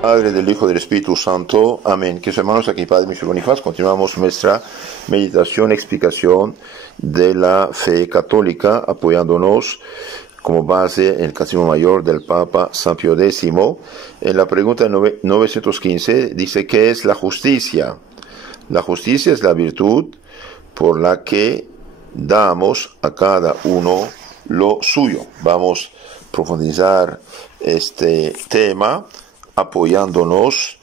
Padre, del Hijo, del Espíritu Santo. Amén. Que hermanos, aquí Padre Michel Bonifaz, continuamos nuestra meditación, explicación de la fe católica, apoyándonos como base en el Catecismo Mayor del Papa San Pío X. En la pregunta 915 dice, ¿qué es la justicia? La justicia es la virtud por la que damos a cada uno lo suyo. Vamos a profundizar este tema apoyándonos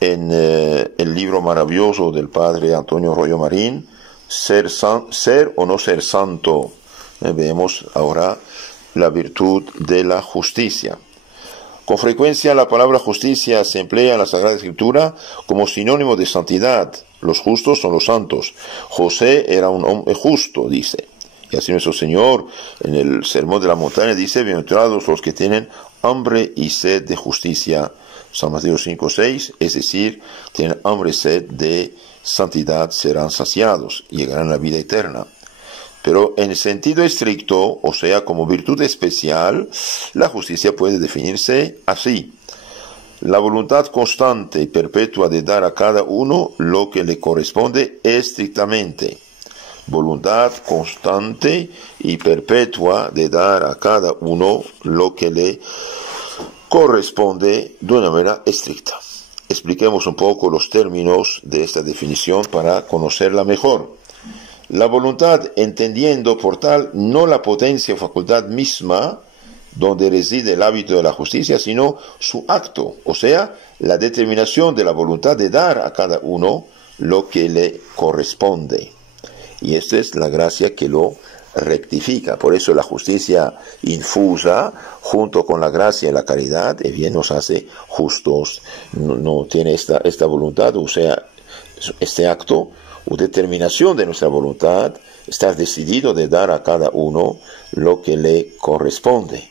en el libro maravilloso del Padre Antonio Royo Marín, Ser o no ser santo. Vemos ahora la virtud de la justicia. Con frecuencia la palabra justicia se emplea en la Sagrada Escritura como sinónimo de santidad. Los justos son los santos. José era un hombre justo, dice. Y así nuestro Señor en el Sermón de la Montaña dice, bienaventurados los que tienen hambre y sed de justicia. San Mateo 5:6, es decir, tienen hambre y sed de santidad, serán saciados y llegarán a la vida eterna. Pero en sentido estricto, o sea, como virtud especial, la justicia puede definirse así: la voluntad constante y perpetua de dar a cada uno lo que le corresponde estrictamente. Voluntad constante y perpetua de dar a cada uno lo que le corresponde de una manera estricta. Expliquemos un poco los términos de esta definición para conocerla mejor. La voluntad, entendiendo por tal no la potencia o facultad misma donde reside el hábito de la justicia, sino su acto, o sea, la determinación de la voluntad de dar a cada uno lo que le corresponde. Y esta es la gracia que lo rectifica. Por eso la justicia infusa, junto con la gracia y la caridad, bien nos hace justos. No tiene esta voluntad, o sea, este acto o determinación de nuestra voluntad, estar decidido de dar a cada uno lo que le corresponde.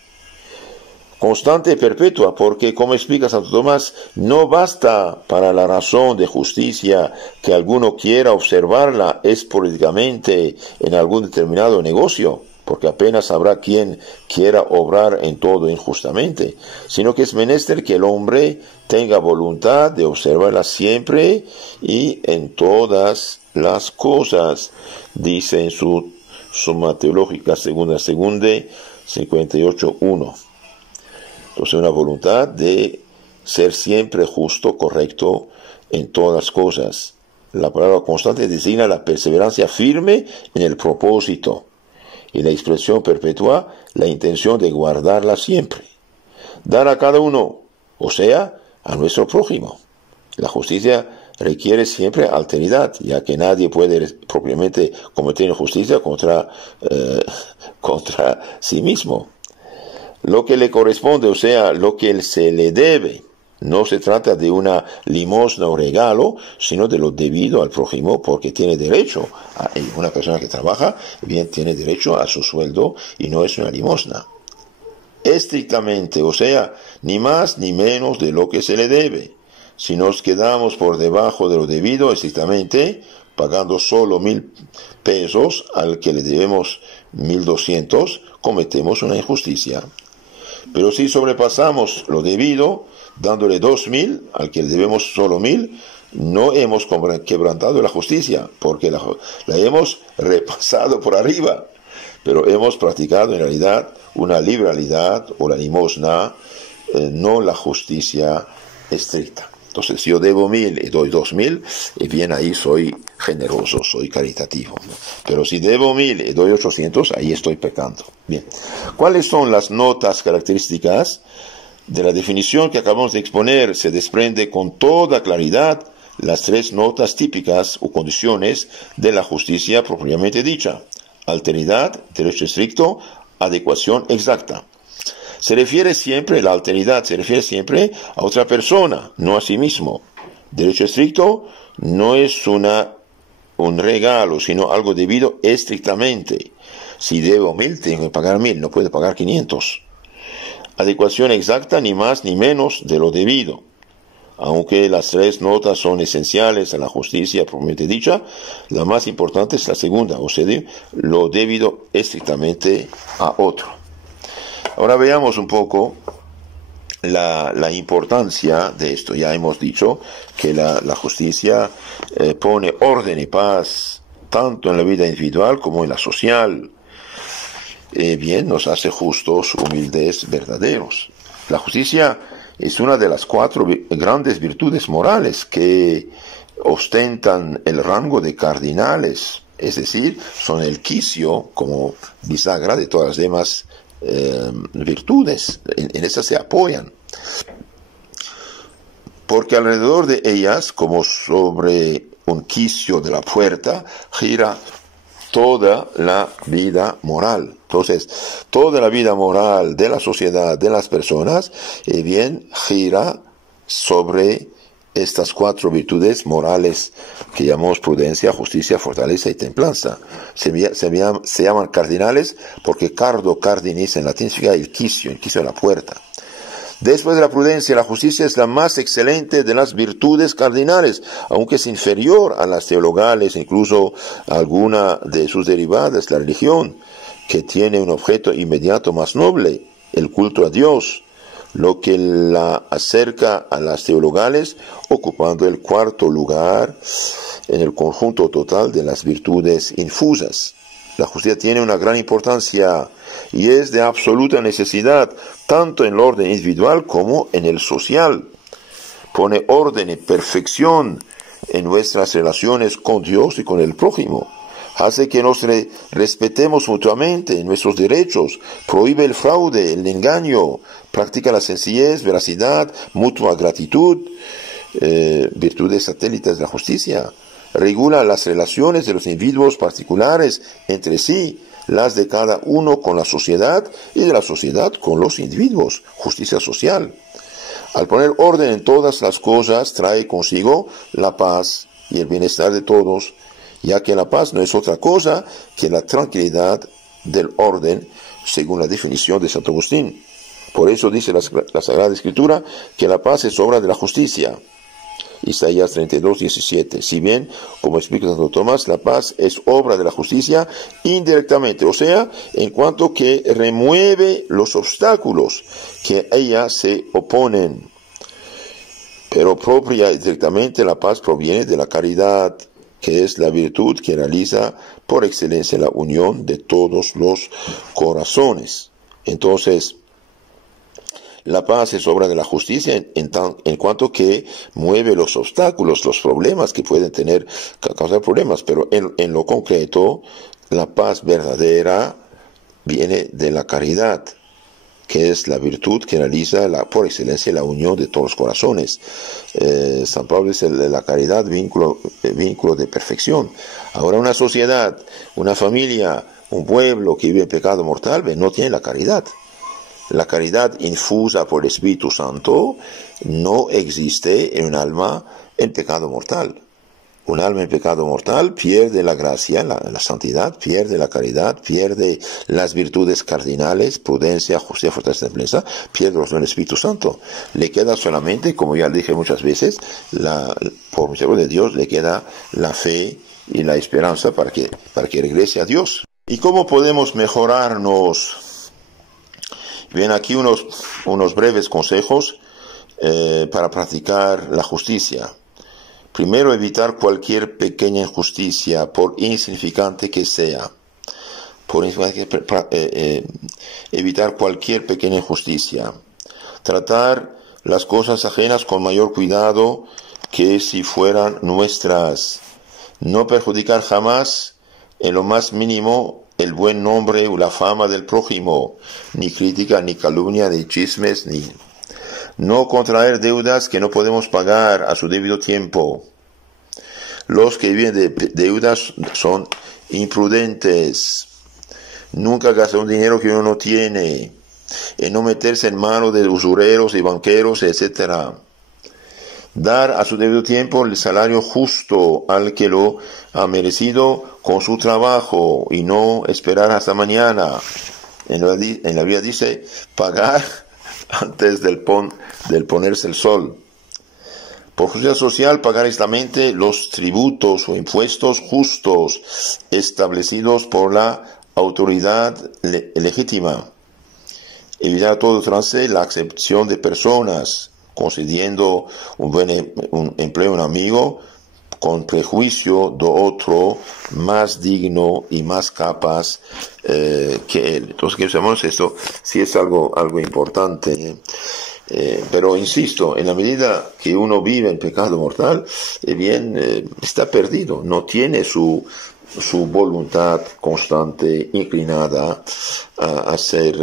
Constante y perpetua, porque, como explica Santo Tomás, no basta para la razón de justicia que alguno quiera observarla esporádicamente en algún determinado negocio, porque apenas habrá quien quiera obrar en todo injustamente, sino que es menester que el hombre tenga voluntad de observarla siempre y en todas las cosas, dice en su Suma Teológica segunda 58.1. Entonces, una voluntad de ser siempre justo, correcto en todas las cosas. La palabra constante designa la perseverancia firme en el propósito, y la expresión perpetua, la intención de guardarla siempre. Dar a cada uno, o sea, a nuestro prójimo. La justicia requiere siempre alteridad, ya que nadie puede propiamente cometer injusticia contra sí mismo. Lo que le corresponde, o sea, lo que se le debe, no se trata de una limosna o regalo, sino de lo debido al prójimo, porque tiene derecho. Una persona que trabaja, bien, tiene derecho a su sueldo y no es una limosna. Estrictamente, o sea, ni más ni menos de lo que se le debe. Si nos quedamos por debajo de lo debido, estrictamente, pagando solo 1,000 pesos al que le debemos 1,200, cometemos una injusticia. Pero si sobrepasamos lo debido, dándole 2,000 al que le debemos solo 1,000, no hemos quebrantado la justicia, porque la hemos repasado por arriba, pero hemos practicado en realidad una liberalidad o la limosna, no la justicia estricta. Entonces, si yo debo 1,000 y doy 2,000, y bien, ahí soy generoso, soy caritativo. Pero si debo 1,000 y doy 800, ahí estoy pecando. Bien, ¿cuáles son las notas características? De la definición que acabamos de exponer se desprende con toda claridad las 3 notas típicas o condiciones de la justicia propiamente dicha: alteridad, derecho estricto, adecuación exacta. La alteridad se refiere siempre a otra persona, no a sí mismo. Derecho estricto no es un regalo, sino algo debido estrictamente. Si debo 1,000, tengo que pagar 1,000, no puedo pagar 500. Adecuación exacta, ni más ni menos de lo debido. Aunque las 3 notas son esenciales a la justicia propiamente dicha, la más importante es la segunda, o sea, lo debido estrictamente a otro. Ahora veamos un poco la importancia de esto. Ya hemos dicho que la justicia pone orden y paz tanto en la vida individual como en la social. Bien, nos hace justos, humildes, verdaderos. La justicia es una de las 4 grandes virtudes morales que ostentan el rango de cardinales, es decir, son el quicio como bisagra de todas las demás virtudes. En esas se apoyan. Porque alrededor de ellas, como sobre un quicio de la puerta, gira toda la vida moral. Entonces, toda la vida moral de la sociedad, de las personas, bien, gira sobre estas 4 virtudes morales que llamamos prudencia, justicia, fortaleza y templanza. Se llaman cardinales porque cardo, cardinis en latín significa el quicio de la puerta. Después de la prudencia, la justicia es la más excelente de las virtudes cardinales, aunque es inferior a las teologales, incluso a alguna de sus derivadas, la religión, que tiene un objeto inmediato más noble, el culto a Dios, lo que la acerca a las teologales, ocupando el 4º lugar en el conjunto total de las virtudes infusas. La justicia tiene una gran importancia y es de absoluta necesidad, tanto en el orden individual como en el social. Pone orden y perfección en nuestras relaciones con Dios y con el prójimo. Hace que nos respetemos mutuamente nuestros derechos, prohíbe el fraude, el engaño, practica la sencillez, veracidad, mutua gratitud, virtudes satélites de la justicia. Regula las relaciones de los individuos particulares entre sí, las de cada uno con la sociedad y de la sociedad con los individuos, justicia social. Al poner orden en todas las cosas, trae consigo la paz y el bienestar de todos, ya que la paz no es otra cosa que la tranquilidad del orden, según la definición de Santo Agustín. Por eso dice la Sagrada Escritura que la paz es obra de la justicia. Isaías 32:17. Si bien, como explica Santo Tomás, la paz es obra de la justicia indirectamente, o sea, en cuanto que remueve los obstáculos que a ella se oponen. Pero propia y directamente la paz proviene de la caridad, que es la virtud que realiza por excelencia la unión de todos los corazones. Entonces, la paz es obra de la justicia en cuanto que mueve los obstáculos, los problemas que pueden causar problemas, pero en lo concreto, la paz verdadera viene de la caridad, que es la virtud que realiza por excelencia la unión de todos los corazones. San Pablo dice la caridad, vínculo de perfección. Ahora una sociedad, una familia, un pueblo que vive en pecado mortal, no tiene la caridad. La caridad infusa por el Espíritu Santo no existe en un alma en pecado mortal. Un alma en pecado mortal pierde la gracia, la santidad, pierde la caridad, pierde las virtudes cardinales, prudencia, justicia, fortaleza y templanza, pierde los dones del Espíritu Santo. Le queda solamente, como ya dije muchas veces, por misericordia de Dios, le queda la fe y la esperanza para que regrese a Dios. ¿Y cómo podemos mejorarnos? Bien, aquí unos breves consejos para practicar la justicia. Primero, evitar cualquier pequeña injusticia, por insignificante que sea. Evitar cualquier pequeña injusticia. Tratar las cosas ajenas con mayor cuidado que si fueran nuestras. No perjudicar jamás, en lo más mínimo, el buen nombre o la fama del prójimo, ni crítica, ni calumnia, ni chismes, no contraer deudas que no podemos pagar a su debido tiempo. Los que viven de deudas son imprudentes. Nunca gastar un dinero que uno no tiene. No meterse en manos de usureros y banqueros, etc. Dar a su debido tiempo el salario justo al que lo ha merecido con su trabajo y no esperar hasta mañana. En la Biblia dice pagar antes del ponerse el sol. Por justicia social, pagar justamente los tributos o impuestos justos establecidos por la autoridad legítima. Evitar todo trance la acepción de personas, concediendo un buen un empleo a un amigo con prejuicio de otro más digno y más capaz que él. Entonces, que sabemos esto, sí es algo importante. Pero insisto, en la medida que uno vive el pecado mortal, está perdido, no tiene su voluntad constante, inclinada a hacer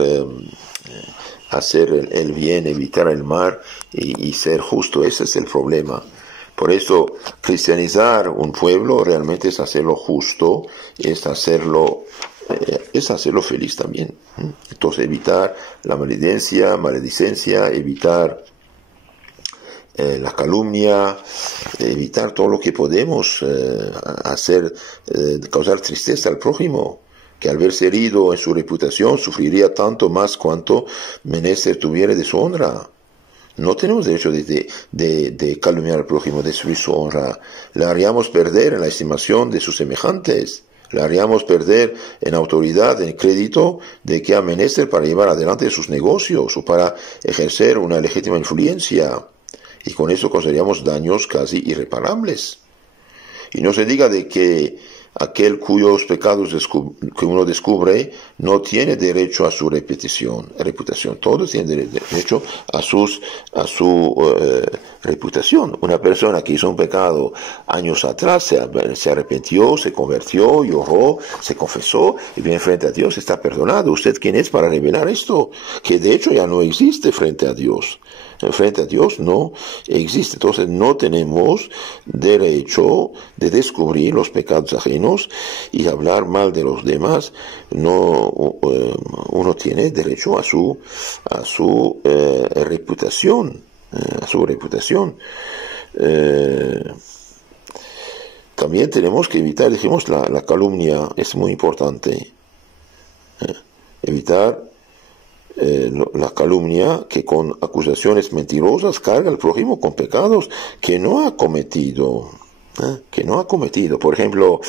el bien, evitar el mal y ser justo. Ese es el problema. Por eso, cristianizar un pueblo realmente es hacerlo justo, es hacerlo feliz también. Entonces, evitar la maledicencia, evitar la calumnia, evitar todo lo que podemos causar tristeza al prójimo, que al verse herido en su reputación sufriría tanto más cuanto menester tuviera de su honra. No tenemos derecho de calumniar al prójimo, de destruir su honra. La haríamos perder en la estimación de sus semejantes. La haríamos perder en autoridad, en crédito, de que ha menester para llevar adelante sus negocios o para ejercer una legítima influencia. Y con eso causaríamos daños casi irreparables. Y no se diga de que aquel cuyos pecados que uno descubre no tiene derecho a su reputación. Todos tienen derecho a su reputación. Una persona que hizo un pecado años atrás se arrepintió, se convirtió, lloró, se confesó y viene frente a Dios, está perdonado. ¿Usted quién es para revelar esto? Que de hecho ya no existe frente a Dios. Frente a Dios no existe. Entonces no tenemos derecho de descubrir los pecados ajenos y hablar mal de los demás. Uno tiene derecho a su reputación, también tenemos que evitar, dijimos, la calumnia es muy importante. Evitar la calumnia, que con acusaciones mentirosas carga al prójimo con pecados que no ha cometido. Por ejemplo,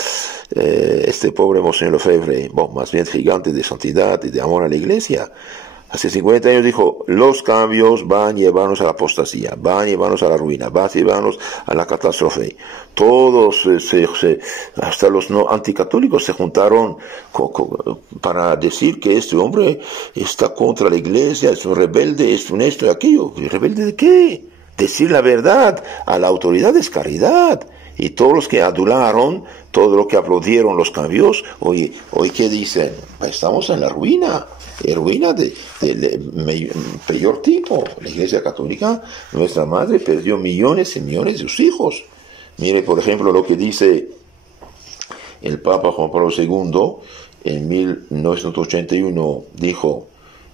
este pobre Monseñor Lefebvre, más bien gigante de santidad y de amor a la Iglesia, hace 50 años dijo: los cambios van a llevarnos a la apostasía, van a llevarnos a la ruina, van a llevarnos a la catástrofe. Todos, hasta los no anticatólicos, se juntaron para decir que este hombre está contra la Iglesia, es un rebelde, es un esto y aquello. ¿Rebelde de qué? Decir la verdad a la autoridad es caridad. Y todos los que adularon, todos los que aplaudieron los cambios, hoy ¿qué dicen? Estamos en la ruina. Ruina de peor tipo. La Iglesia Católica, nuestra madre, perdió millones y millones de sus hijos. Mire, por ejemplo, lo que dice el Papa Juan Pablo II en 1981. Dijo: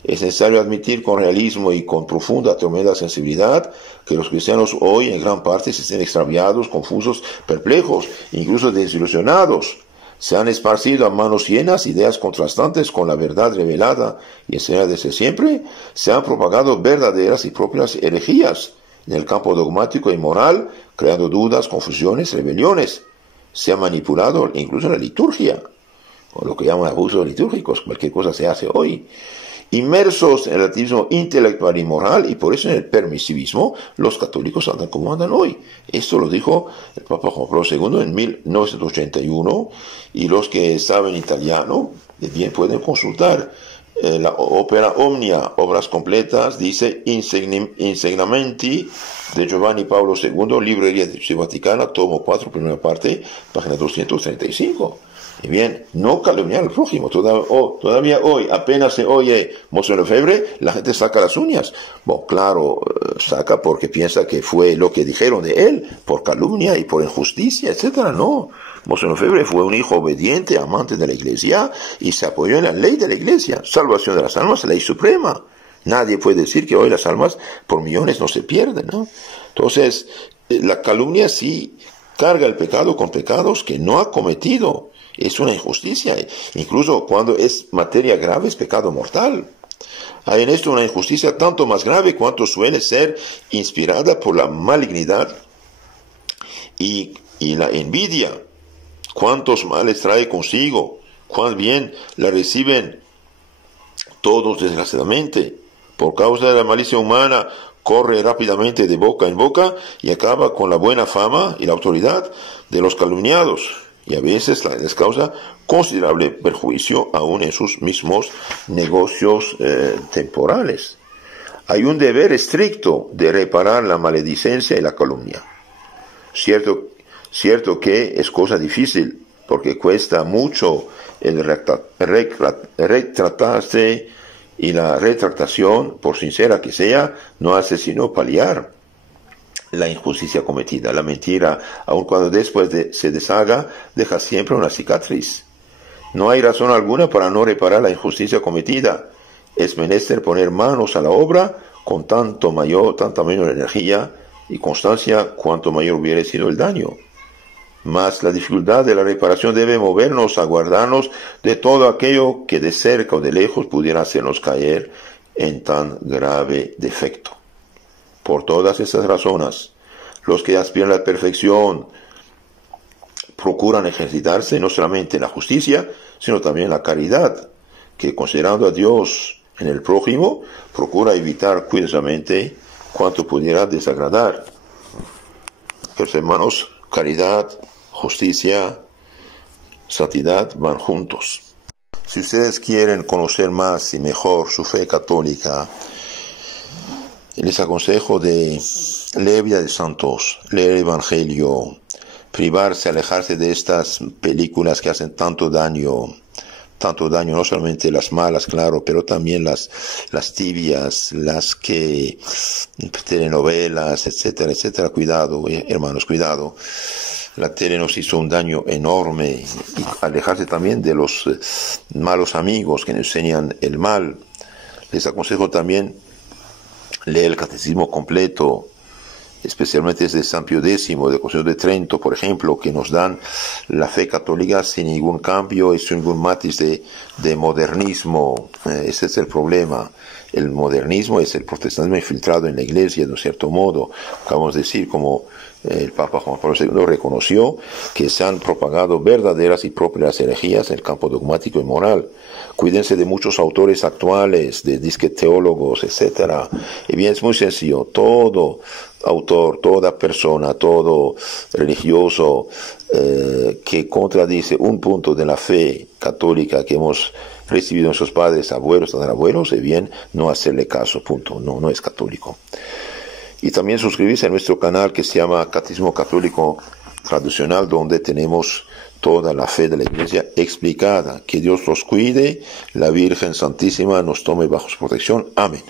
es necesario admitir con realismo y con profunda, tremenda sensibilidad que los cristianos hoy en gran parte se estén extraviados, confusos, perplejos, incluso desilusionados. Se han esparcido a manos llenas ideas contrastantes con la verdad revelada y enseñada desde siempre. Se han propagado verdaderas y propias herejías en el campo dogmático y moral, creando dudas, confusiones, rebeliones. Se ha manipulado incluso la liturgia, o lo que llaman abusos litúrgicos. Cualquier cosa se hace hoy. Inmersos en el relativismo intelectual y moral, y por eso en el permisivismo, los católicos andan como andan hoy. Esto lo dijo el Papa Juan Pablo II en 1981, y los que saben italiano bien pueden consultar la ópera Omnia, obras completas, dice Insegnamenti de Giovanni Paolo II, Librería Vaticana, tomo 4, primera parte, página 235. Y bien, no calumniar al prójimo. Todavía hoy, apenas se oye Monseñor Lefebvre, la gente saca las uñas. Claro, saca porque piensa que fue lo que dijeron de él, por calumnia y por injusticia, etcétera. No, Monseñor Lefebvre fue un hijo obediente, amante de la Iglesia, y se apoyó en la ley de la Iglesia. Salvación de las almas, ley suprema. Nadie puede decir que hoy las almas por millones no se pierden, ¿no? Entonces, la calumnia sí carga el pecado con pecados que no ha cometido. Es una injusticia, incluso cuando es materia grave, es pecado mortal. Hay en esto una injusticia tanto más grave cuanto suele ser inspirada por la malignidad y la envidia. Cuántos males trae consigo, cuán bien la reciben todos desgraciadamente. por causa de la malicia humana, corre rápidamente de boca en boca y acaba con la buena fama y la autoridad de los calumniados, y a veces les causa considerable perjuicio aún en sus mismos negocios temporales. Hay un deber estricto de reparar la maledicencia y la calumnia. Cierto que es cosa difícil, porque cuesta mucho el retratarse, y la retractación, por sincera que sea, no hace sino paliar la injusticia cometida. La mentira, aun cuando después se deshaga, deja siempre una cicatriz. No hay razón alguna para no reparar la injusticia cometida. Es menester poner manos a la obra con tanta mayor energía y constancia cuanto mayor hubiere sido el daño. Mas la dificultad de la reparación debe movernos a guardarnos de todo aquello que de cerca o de lejos pudiera hacernos caer en tan grave defecto. Por todas estas razones, los que aspiran a la perfección procuran ejercitarse no solamente en la justicia, sino también en la caridad, que considerando a Dios en el prójimo, procura evitar cuidadosamente cuanto pudiera desagradar. Queridos hermanos, caridad, justicia, santidad van juntos. Si ustedes quieren conocer más y mejor su fe católica, les aconsejo de leer vida de santos, leer el Evangelio, privarse, alejarse de estas películas que hacen tanto daño, no solamente las malas, claro, pero también las tibias, las que telenovelas, etcétera, etcétera. Cuidado, hermanos, cuidado. La tele nos hizo un daño enorme, y alejarse también de los malos amigos que nos enseñan el mal. Les aconsejo también leer el catecismo completo, especialmente desde San Pío X, del Concilio de Trento, por ejemplo, que nos dan la fe católica sin ningún cambio y sin ningún matiz de modernismo. Ese es el problema. El modernismo es el protestantismo infiltrado en la Iglesia, de un cierto modo. Acabamos de decir, como el Papa Juan Pablo II reconoció, que se han propagado verdaderas y propias herejías en el campo dogmático y moral. Cuídense de muchos autores actuales, de disque teólogos, etc. Y bien, es muy sencillo. Todo autor, toda persona, todo religioso que contradice un punto de la fe católica que hemos recibido nuestros padres, abuelos, tatarabuelos, es bien no hacerle caso, punto. No es católico. Y también suscribirse a nuestro canal que se llama Catecismo Católico Tradicional, donde tenemos toda la fe de la Iglesia explicada. Que Dios los cuide, la Virgen Santísima nos tome bajo su protección. Amén.